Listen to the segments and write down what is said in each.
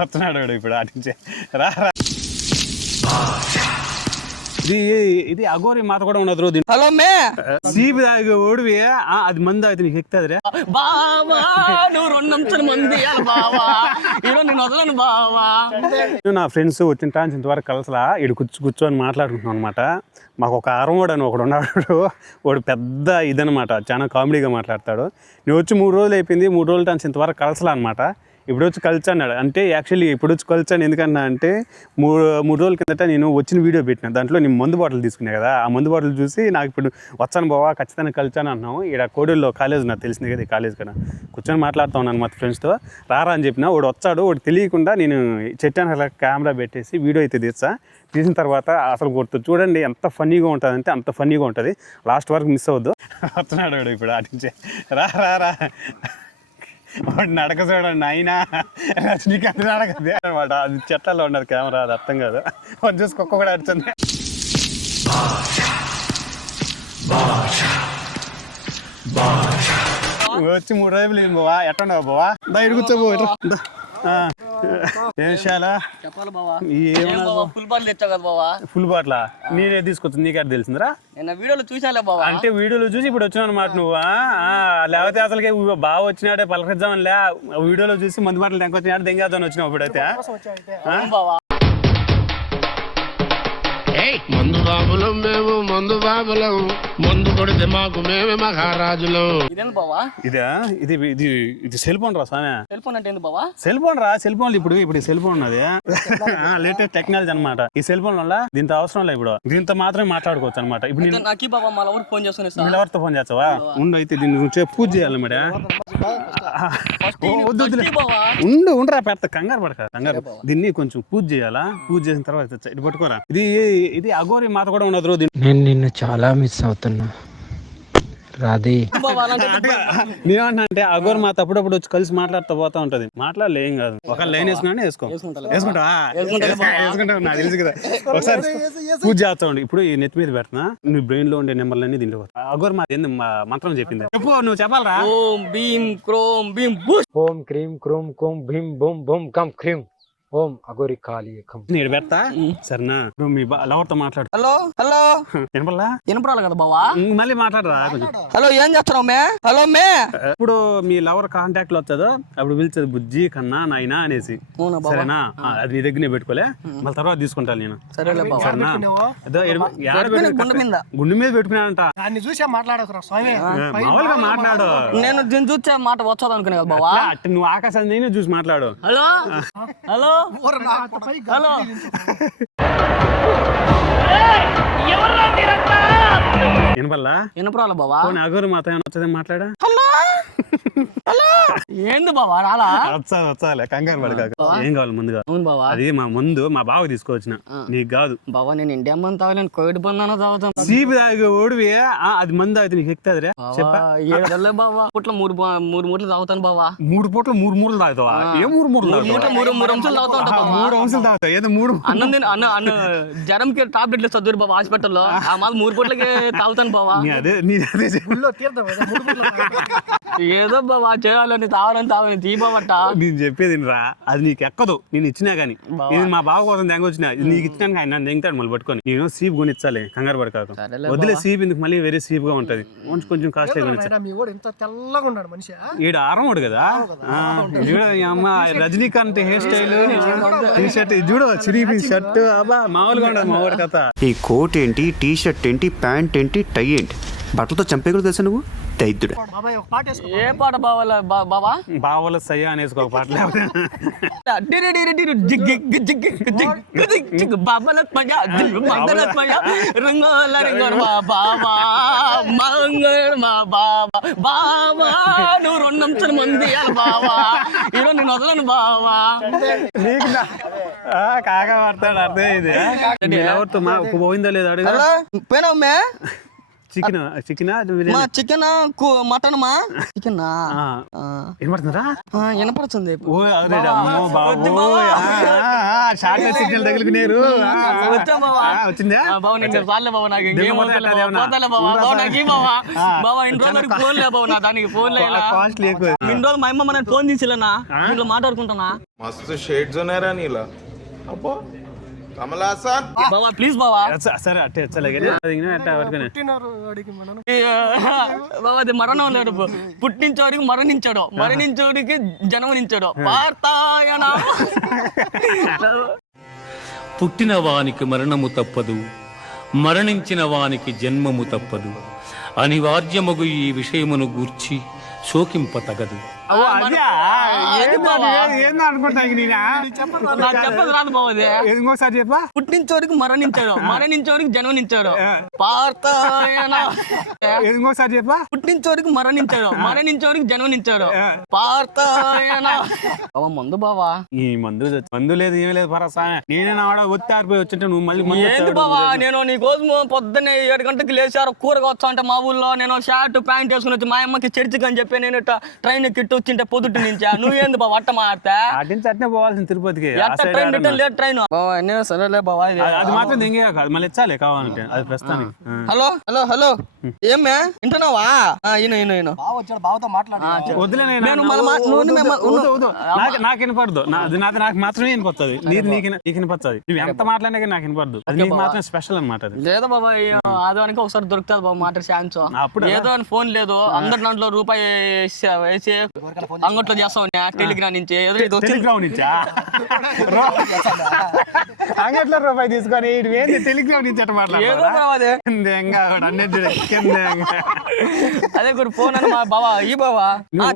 వస్తున్నాడు ఇప్పుడు అటు రా. ఇది అఘోరి మాత కూడా ఉండదు రోజు. హలో మే సీబి తాగి ఓడివి అది మందు అయితే నీకు ఎక్కుతుంది. బావా నువ్వు 2 నిమిషాలు మంది బావా ఈరోజు నేను వదలను బావా. నా ఫ్రెండ్స్ వచ్చిన టైం ఇంతవరకు కలసలా ఇడు కూర్చొని మాట్లాడుకుంటున్నాం అనమాట. మాకు ఒక ఆరంవాడు అని ఒకడు ఉన్నాడు. వాడు పెద్ద ఇదనమాట, చాలా కామెడీగా మాట్లాడతాడు. నేను వచ్చి 3 రోజులు అయిపోయింది, 3 రోజుల టైం ఇంతవరకు కలసలా అనమాట. ఇప్పుడు వచ్చి కలిసి అన్నాడు. అంటే యాక్చువల్లీ ఇప్పుడు వచ్చి కలిసాను ఎందుకన్నా అంటే 3 రోజుల కిందట నేను వచ్చిన వీడియో పెట్టిన దాంట్లో నేను మందు బాటిల్ తీసుకున్నాను కదా. ఆ మందు బాటిల్ చూసి నాకు ఇప్పుడు వచ్చాను బావా ఖచ్చితంగా కలిసాను అన్నాము. ఇక్కడ కోడూరులో కాలేజ్ నాకు తెలిసింది కదా, ఈ కాలేజ్ కదా కూర్చొని మాట్లాడుతూ ఉన్నాను మా ఫ్రెండ్స్తో. రారా అని చెప్పిన వాడు వచ్చాడు. వాడు తెలియకుండా నేను చెట్టాను అలా కెమెరా పెట్టేసి వీడియో అయితే తీసిన తర్వాత అసలు గుర్తు చూడండి ఎంత ఫన్నీగా ఉంటుంది అంటే అంత ఫన్నీగా ఉంటుంది. లాస్ట్ వరకు మిస్ అవ్వద్దు. వస్తున్నాడు వాడు ఇప్పుడు అటు రా. వాడు నడక చూడండి అయినా రజనీకాంత్ నడకదే అనమాట. అది చెట్లలో ఉన్నది కెమెరా, అది అర్థం కాదు. వాడు చూసి కుక్క కూడా అడుచుంది. వచ్చి 3 రోజులు ఏం బావా ఎట్టండవు బావా బయట కూర్చోబో. ఫుల్ బాట్లా నేనే తీసుకొచ్చింది, నీకే తెలిసిందిరా. వీడియోలో చూసాలే బావా. అంటే వీడియోలో చూసి ఇప్పుడు వచ్చినావు అనమాట నువ్వు. లేకపోతే అసలుకి బాగా వచ్చినాడే పలకరిద్దామని లే, వీడియోలో చూసి మందు బాటలు తెంకొచ్చినాడు దెంగేద్దామని వచ్చినావు ఇప్పుడైతే. మందు బాబులం మేము, మందు బాబులం, మందు కొడితే మాకు మేమే మహారాజులం. ఇదా ఇది సెల్ ఫోన్ రా సామె. సెల్ ఫోన్ అంటే ఏంది బావా? సెల్ ఫోన్ రా, సెల్ ఫోన్ ఇప్పుడు సెల్ ఫోన్ ఉన్నది లేటెస్ట్ టెక్నాలజీ అనమాట. ఈ సెల్ ఫోన్ వల్ల దీంతో అవసరం లేదు, ఇప్పుడు దీంతో మాత్రమే మాట్లాడుకోవచ్చు అనమాట. ఇప్పుడు నేను ఫోన్ చేస్తాను, ఎవరితో ఫోన్ చేస్తావా? ఉండు అయితే దీన్ని గురించి పూజ చేయాలి మేడ. ఉండరా పెడతా, కంగారు పడక కంగారు. దీన్ని కొంచెం పూజ చేయాలా, పూజ చేసిన తర్వాత ఇటు పట్టుకోరా. ఇది అఘోరి మాత కూడా ఉండదు రోజు. నేను నిన్ను చాలా మిస్ అవుతున్నా రాధే. నేనంటే అంటే అఘోరి మాత అప్పుడప్పుడు వచ్చి కలిసి మాట్లాడుతూ పోతా ఉంటది. మాట్లాడలే ఏం కాదు, ఒక లైన్ వేసుకున్నా వేసుకుంటా నాకు తెలుసు కదా. ఒకసారి పూజ చేస్తా ఉండి ఇప్పుడు ఈ నెట్ మీద పెడుతున్నా, నీ బ్రెయిన్ లో ఉండే నెంబర్లన్నీ దీంట్లో. అఘోరి మాత ఏంది మంత్రం చెప్పింది చెప్పు, నువ్వు చెప్పాలరా. ఓం భీం క్రోం భీం బుష్ ఓం క్రీం క్రోం కోం భీం బూం బూం కం క్రీం ఓం అఘోరి కాళీ కం. నేను పెడతా సరేనా. ఇప్పుడు మీ లవర్ తో మాట్లాడు. హలో హలో వినపడాలి కదా బావా, మళ్ళీ మాట్లాడరా కొంచెం. హలో ఏం చేస్తున్నావు మే? హలో మే. ఇప్పుడు మీ లవర్ కాంటాక్ట్ లో వచ్చేదో అప్పుడు పిలిచేది బుజ్జి కన్నా నాయనా అనేసి, సరేనా? అది నీ దగ్గర పెట్టుకోలే, మళ్ళీ తర్వాత తీసుకుంటా నేను. సరేనా? గుండె మీద పెట్టుకున్నానంట. మామూలుగా మాట్లాడు. నేను దీన్ని చూసే మాట వచ్చాదు అనుకునే కదా బావా. నువ్వు ఆకాశాన్ని నేను చూసి మాట్లాడు. హలో హలో హలో వినపడాలి బావా. అఘోరి మాత వచ్చేది మాట్లాడా. ఏంది బావా రాలా? వచ్చాలే కంగారు పడక. ఏం కావాలి ముందుగా? అవును బావా, అది మా ముందు మా బావ తీసుకొచ్చిన, నీకు కాదు బావా. నేను ఇండియా మంది తాగలేను, కోవిడ్ బంధాన తాగుతాను. సీబి తాగి ఓడివి అది మందు అయితే నీకు ఎక్కుతుంది రే. ఏడలే బావా, పూట్ల 3 మూటలు తాగుతాను బావా. 3 పూటలు 3 మూరలు తాగుతావా? ఏ 3 మూరలు తాగుతావు? 3 అంశాలు తాగుతా. 3 అంశాలు తాగుతావు ఏదో 3 అన్న జ్వరంకి టాబ్లెట్లు చదువు బాబా హాస్పిటల్లో. ఆ మాది 3 పూటలకి తాగుతాను బావా. ఏదో బాబా చేయాలని తాగని తీయబట్ట. నేను చెప్పేది రా, అది నీకు ఎక్కదు. నేను ఇచ్చినా గానీ నేను మా బావ కోసం తెగొచ్చినా, నీకు ఇచ్చినాక ఆయన నన్ను తెంగుతాడు మళ్ళీ పట్టుకొని. నేను సీప్ కొనిచ్చాలి, కంగారు పడకాకు. వదిలే సీప్ ఇందుకు మళ్ళీ వేరే సీప్ గా ఉంటది, కొంచెం కాస్ట్లీ కొనిచ్చా. ఈడ ఆరమోడు కదా అమ్మ. Rajinikanth hair style, T shirt చూడు, చిరిగి షర్ట్ అబ్బా మామూలుగా ఉండదు మా ఊరి కథ. ఈ కోట్ ఏంటి, టీ షర్ట్ ఏంటి, ప్యాంట్ ఏంటి, టై ఏంటి, బట్టలతో చంపే కూడా తెలుసా నువ్వు దైద్యుడు. ఏ పాట బావాల బావా? బావల సయ్య అనేసి ఒక పాట నువ్వు 2 నిమిషాలు మంది బావా ఈరోజు నేను వదలను బావా. కాగా పడతాడు అర్థం. ఇది ఎవరితో మా పోయిందో లేదో అడుగు. పోయినావు మే? చికెన్ చికెన్ మటన్ మా చికెన్ వినపడుతుందా? వినపడుతుంది. సిగ్నల్ తగిలినారు వచ్చిందా? ఫోన్ మా అమ్మ ఫోన్ తీసిలేనా ఇంట్లో మాట్లాడుకుంటానా. मस्त शेड्स होणार नीला अप्पा कमला असा బావా ప్లీజ్ బావా సరే అట్టే వచ్చలే అట్ట పట్టుకుని బావా అది మరణం లేదు పుట్టించోడికి మరణించాడు మరణించోడికి జన్మనించాడు వార్తాయన పుట్టిన వానికి మరణము తప్పదు, మరణించిన వానికి జన్మము తప్పదు. అనివార్యమగు ఈ విషయమును గూర్చి శోకింపతగదు. అనుకుంటా నాకు చెప్పదు రాదు బావ అది ఇంకోసారి చెప్పా పుట్టించోడికి మరణించాడు మరణించోడికి జన్మనించాడు పార్థాయన ఇంకోసారి చెప్పా పుట్టించోడికి మరణించాడు మరణించోడికి జన్మనించాడు పార్థాయన బావ మందు బావా ఈ మందు లేదు ఏమీ లేదు పరసా నేనే నా ఒత్తి ఆరిపోయి వచ్చింటే నువ్వు మళ్ళీ ఏంటి బావా నేను నీ కోసం పొద్దున్నే 7 గంటలకు లేచారు కూరగా వచ్చా అంటే మా ఊళ్ళో నేను షర్ట్ ప్యాంట్ వేసుకుని వచ్చి మా అమ్మకి చర్చికి అని చెప్పి నేను ట్రైన్ కిట్టు వచ్చింటే పొద్దుటి నుంచి నువ్వేంది బావ అట్ట మాడతా అటు అట్నే పోవాల్సింది తిరుపతికి ట్రైన్ రిటర్న్ లేట్ ట్రైన్ బావా నేను సరేలే బావా అది మాత్రం దింగే కాదు మళ్ళీ ఇచ్చాలి కావాలంటే అది ప్రస్తుతానికి హలో హలో హలో ఏమే వింటున్నావా ఈయన వద్దులే నేను నాకు వినపడదు నాకు మాత్రమే వినపడుతుంది నీకు వినపడుతుంది నువ్వు ఎంత మాట్లాడినా కానీ నాకు వినపడదు అది నీకు మాత్రం స్పెషల్ అనమాట అది లేదా బాబా ఆదానికి ఒకసారి దొరుకుతుంది బాబా మాట ఛాన్స్ అప్పుడు ఏదో అని ఫోన్ లేదు అందరి దాంట్లో రూపాయి వేసి అంగట్లో చేస్తావు టెలిగ్రామ్ నుంచి ఏదో ఇది వచ్చింది టెలిగ్రామ్ నుంచా అంగట్లో రూపాయి తీసుకొని టెలిగ్రామ్ నుంచి అట్ట ఏదో బావ అదే అదే కూడా ఫోన్ అని మా బావా ఈ బావా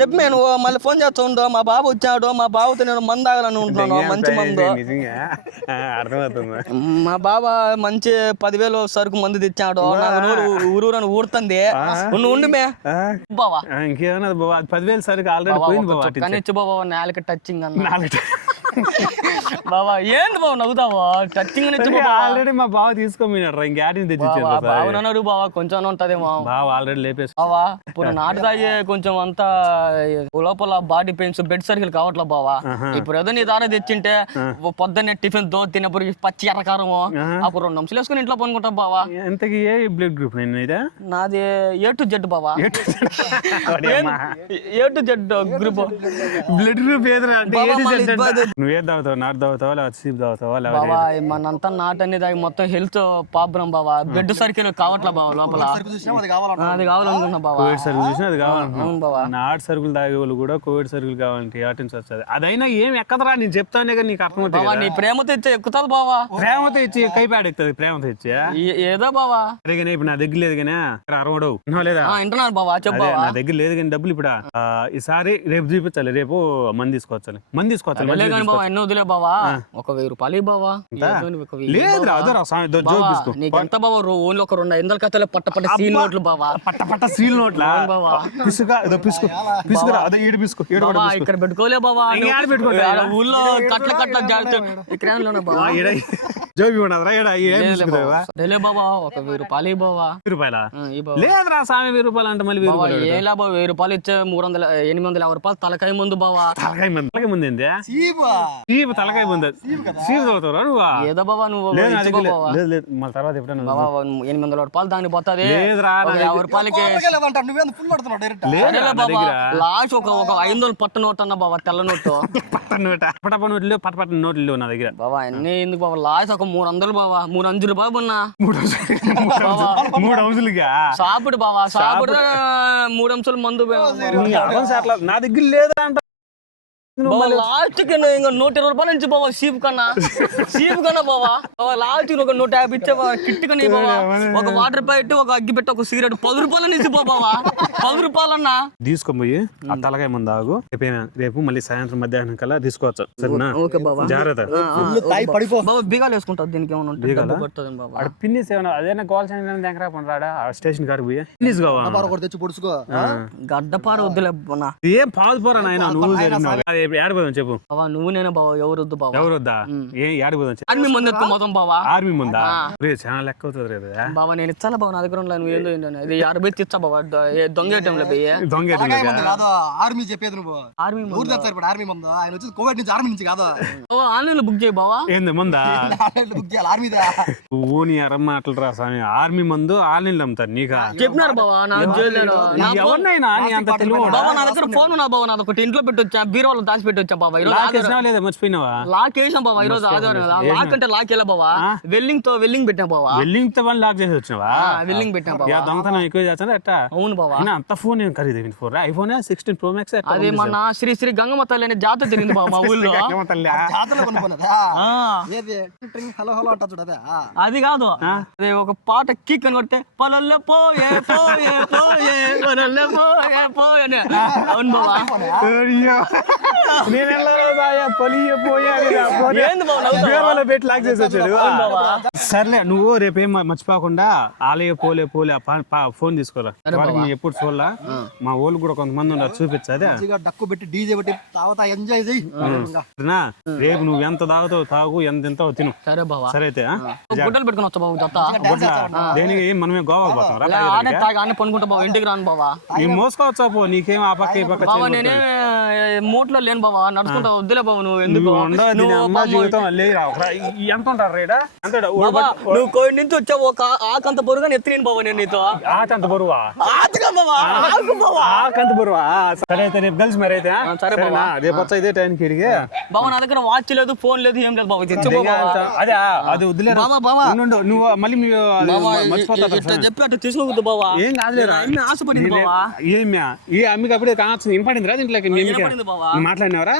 చెప్పు నువ్వు మళ్ళీ ఫోన్ చేస్తా ఉండవు మా బాబు వచ్చాడు మా బాబుతో నేను మందు తాగాలని ఉంటున్నాను మంచి మందు అర్థమవుతుంది మా బాబా మంచి 10,000 సరుకు మందు తెచ్చాడు నాకు నోరు ఊరూరని ఊరుతుంది నువ్వు ఉండిమే బావా ఇంకేమన్నా బాబా 10,000 సరుకు ఆల్రెడీ పోయింది బాబా కనిచ్చు బాబా నేలకి టచింగ్ అన్న బాబా ఏంటి బాబు నవ్వుతావా టచింగ్ నుంచి ఆల్రెడీ మా బావ తీసుకోమన్నారు ఇంకేటిని తెచ్చిచ్చారు బావనన్నారు బావా కొంచెం ఉంటదేమో బావ ఆల్రెడీ లేపేసి బావా ఇప్పుడు నాటు తాగే కొంచెం అంతా లోపల బాడీ పెయిన్స్ బెడ్ సర్కిల్ కావట్లే బావా ఇప్పుడు ఏదో నీ దారా తెచ్చింటే పొద్దున్నే టిఫిన్ దో తిన్నప్పుడు పచ్చి ఎర్రకారము అప్పుడు 2 నిమిషాలు వేసుకుని ఇంట్లో పనుకుంటా బావా ఎంతకి ఏ బ్లడ్ గ్రూప్ నేను నాది A to Z బావా A to Z group blood group ఏదరా నువ్వేం తాగుతావు నాటు తాగుతావా లేదా సీప్ తాగుతావా బావా మనంతా నాటు అనేది మొత్తం హెల్త్ ప్రాబ్లం బావా బెడ్ సర్కిల్ కావట్లే బావా లోపల అది కావాలనుకున్నా బావా కోవిడ్ సరుకులు చూసినా అది కావాలంటున్నావు బావా నాటు సరుకులు తాగే వాళ్ళు కూడా కోవిడ్ సరుకులు కావాలంటే ఆటించి వస్తుంది అదైనా ఏం ఎక్కదరా నేను చెప్తానే కానీ నీకు అర్థమవుతుంది బావా నీ ప్రేమతో ఇచ్చే ఎక్కుతుంది బావా ప్రేమతో ఇచ్చి కైపాడు ఎక్కుతుంది ప్రేమతో ఇచ్చి ఏదో బావా అరే కానీ ఇప్పుడు నా దగ్గర లేదు కానీ అరవడవు లేదా వింటున్నాను బావా చెప్పు బావా నా దగ్గర లేదు కానీ డబ్బులు ఇప్పుడు ఈసారి రేపు చూపించాలి రేపు మంది తీసుకోవాలి బావా ఎన్నో వదిలే బావా 1,000 రూపాయలు బావా లేదురా అదరా నీకు ఎంత బావా ఓన్లీ ఒక 200 కథలు పట్ట సీల్ నోట్లు బావా పట్ట సీల్ నోట్ల బావా పిసుకురా అదే ఈడు పిసుకు ఇక్కడ పెట్టుకోలే బావా ఊళ్ళో కట్ల ఇక్కడ బావా జోబి ఉండదురా సరేలే బావా 1,000 రూపాయలు బావా లేదురా స్వామి 1,000 రూపాయలు అంటే మళ్ళీ ఏ లాభం 1,000 రూపాయలు ఇచ్చే 850 రూపాయలు తలకాయ ముందు బావా తలకాయ ముందు ఏంది సీపు తలకాయ ముందు సీపు చదువుతారా నువ్వు ఏదో బావా నువ్వు లేదు మళ్ళీ తర్వాత ఎప్పుడైనా బావా 800 రూపాయలు దాన్ని పోతుంది లేదురా 50 రూపాయలకి లాస్ట్ ఒక 500 పట్ట నోట్ అన్న బావా తెల్ల నోటు పట్ట నోట్లు పట్ట నోట్లు నా దగ్గర బావా అన్ని ఎందుకు బావా లాస్ట్ ఒక 300 బావా 3 అంజులు బాబు ఉన్నా 3 అంశులుగా సాపుడు బావా సాపుడు 3 అంశాలు మందు నా దగ్గర లేదా అంట లాస్ట్ కి ఇంకా 120 రూపాయలు నుంచి బావా సీప్ కన్నా బావా లాస్ట్ ఒక 150 ఇచ్చే కిట్ కన్నా బావా ఒక వాటర్ ప్యాకెట్ ఒక అగ్గి పెట్టి ఒక సిగరెట్ 10 రూపాయల నుంచి బావా 10 రూపాయలన్నా తీసుకొని ఆ తలకాయ ముందు ఆగు రేపు మళ్ళీ సాయంత్రం మధ్యాహ్నం కల్లా తీసుకోవచ్చు సరేనా జాగ్రత్త బావా బీగాలు వేసుకుంటావు దీనికి ఏమన్నా పిన్నిస్ ఏమన్నా అదేనా గోల్ దగ్గర పండురాడా స్టేషన్ కాడికి పోయి పిన్నిస్ కావా గడ్డపార వద్దులే ఏం పాదు పోరా నాయన నువ్వు ఏడిపోదాం చెప్పు బావా నువ్వు నేను బావా ఎవరు వద్దు బావా ఎవరు వద్దా ఏడిపోదాం ఆర్మీ ముందు ఎత్తుకో మొత్తం బావా ఆర్మీ ముందా రే చాలా లెక్క అవుతుంది రే బావా నేను ఇచ్చాలా బావా నా దగ్గర నువ్వు ఏందో ఇది 50 ఇచ్చా బావా దొంగ టైంలో దొంగ ఆర్మీ చెప్పేది నువ్వు ఆర్మీ ఆర్మీ ముందు ఆయన వచ్చి కోవిడ్ నుంచి ఆర్మీ నుంచి కాదు ఆన్లైన్ లో బుక్ చేయి బావా ఏంది ముందా బుక్ చేయాలి ఆర్మీ ఊని అరమ్మ అట్లా రా స్వామి ఆర్మీ మందు ఆన్లైన్ లో అమ్ముతారు నీకా చెప్పినారు బావా నా ఎవరినైనా అంత తెలియదు బావా నా దగ్గర ఫోన్ ఉన్నా బావా నాది ఒకటి ఇంట్లో పెట్టి వచ్చా బీరోలో దాచిపెట్టి వచ్చాం బాబా ఈరోజు లాక్ వేసినావా లేదా మర్చిపోయినావా? లాక్ వేసాం బాబా ఈరోజు ఆదివారం కదా. లాక్ అంటే లాక్ వెళ్ళా బాబా, వెల్లింగ్ పెట్టాం బాబా. వెల్లింగ్ తో లాక్ చేసి వచ్చినావా? వెల్లింగ్ పెట్టాం బాబా. దొంగతనం ఎక్కువ చేస్తాను అట్టా. అవును బాబా. అంత ఫోన్ ఏం ఖరీదు ఐఫోన్ 16 Pro Max. అదే మన శ్రీ గంగమ్మ తల్లి అనే జాతర జరిగింది బాబా మా ఊళ్ళో. జాతరలో కొనుక్కున్నదా? ఏది హలో హలో అంటా చూడదా? అది కాదు, అదే ఒక పాట కిక్ అని కొడితే పలల్లే పోయే పోయే పోయే పలల్లే పోయే పోయే అని. అవును బాబా. పెట్టి లాక్ చేసి వచ్చాడు. సర్లే నువ్వు రేపేం మర్చిపోకుండా ఆలయ పోలే పోలే ఫోన్ తీసుకోరా. ఎప్పుడు చూడలా, మా ఊళ్ళు కూడా కొంతమంది ఉన్నారు, చూపించదే. డక్కు పెట్టి డీజే పెట్టి తాగుతా ఎంజాయ్ చేయి. రేపు నువ్వు ఎంత తాగుతావు తాగు, ఎంత తింటావు తిను. సరే బాబా. సరే అయితే గుడ్డలు పెట్టుకుని వచ్చా బాబు జత. దేనికి మనమే గోవాకి పోతాం ఆడే తాగి ఆడే పనుకుంటా బాబా, ఇంటికి రాను బాబా. నేను మోసుకోవచ్చా పో, నీకేం ఆ పక్క ఈ పక్క బాబా. నేనే మూట్లో లేను బాబా, నడుచుకుంటా. వద్దులే బాబు నువ్వు ఎందుకు జీవితం ఎంత ఉంటారు రేడా? బాబా నువ్వు కోయి నుంచి వచ్చావు, ఒక ఆకంత బరువుగా ఎత్తినేను బాబా నేను నీతో. ఆకంత బరువా? ఆకుగా బాబా, ఆకు బాబా. ఆకంత బరువా? సరే అయితే రేపు కలిసి మరి అయితే. సరే బాబా. రేపు వచ్చా ఇదే టైంకి ఇడిగి. బాబా నా దగ్గర వాచ్ లేదు, ఫోన్ లేదు, ఏం లేదు బాబా. తెచ్చు అదే అది వద్దులే బాబా. నువ్వు మళ్ళీ మర్చిపోతా చెప్పి అటు తీసుకోవద్దు బాబా. ఏం కాదులేరా, ఆశపడింది బాబా. ఏమ్యా ఈ అమ్మికి అప్పుడే కావచ్చు వినపడింది రా దీంట్లోకి. మాట్లాడినావరా?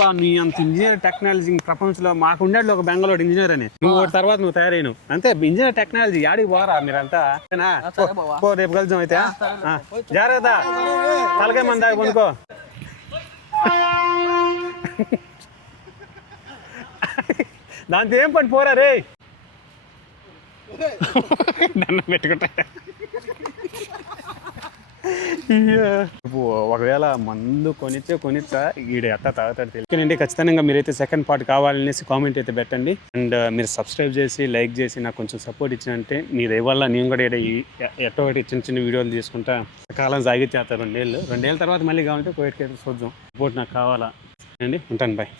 బా నీ అంత ఇంజనీర్ టెక్నాలజీ ప్రపంచంలో మాకు ఉండేది ఒక బెంగళూరు ఇంజనీర్ అని. నువ్వు తర్వాత నువ్వు తయారైను అంతే. ఇంజనీర్ టెక్నాలజీ యాడికి పోరా మీరంతా. పో రేపు కలుద్దాం అయితే. జాగ్రత్త, తలకాయ మన దాకా కొనుక్కో. దాంతో ఏం పని పోరా రే. దండం పెట్టుకుంటా. ఒకవేళ మందు కొనిచ్చా ఈడ ఎట్లా తాగుతాడు తెలియనండి. ఖచ్చితంగా మీరైతే సెకండ్ పార్ట్ కావాలనేసి కామెంట్ అయితే పెట్టండి. అండ్ మీరు సబ్స్క్రైబ్ చేసి లైక్ చేసి నాకు కొంచెం సపోర్ట్ ఇచ్చినంటే మీ దయవల్ల నేను కూడా ఎట్టో ఒకటి చిన్న వీడియోలు తీసుకుంటా కాలం సాగిచ్చేస్తాను. 2 ఏళ్ళ తర్వాత మళ్ళీ కావాలంటే కోవిడ్కి అయితే చూద్దాం. సపోర్ట్ నాకు కావాలా అండి. ఉంటాను, బాయ్.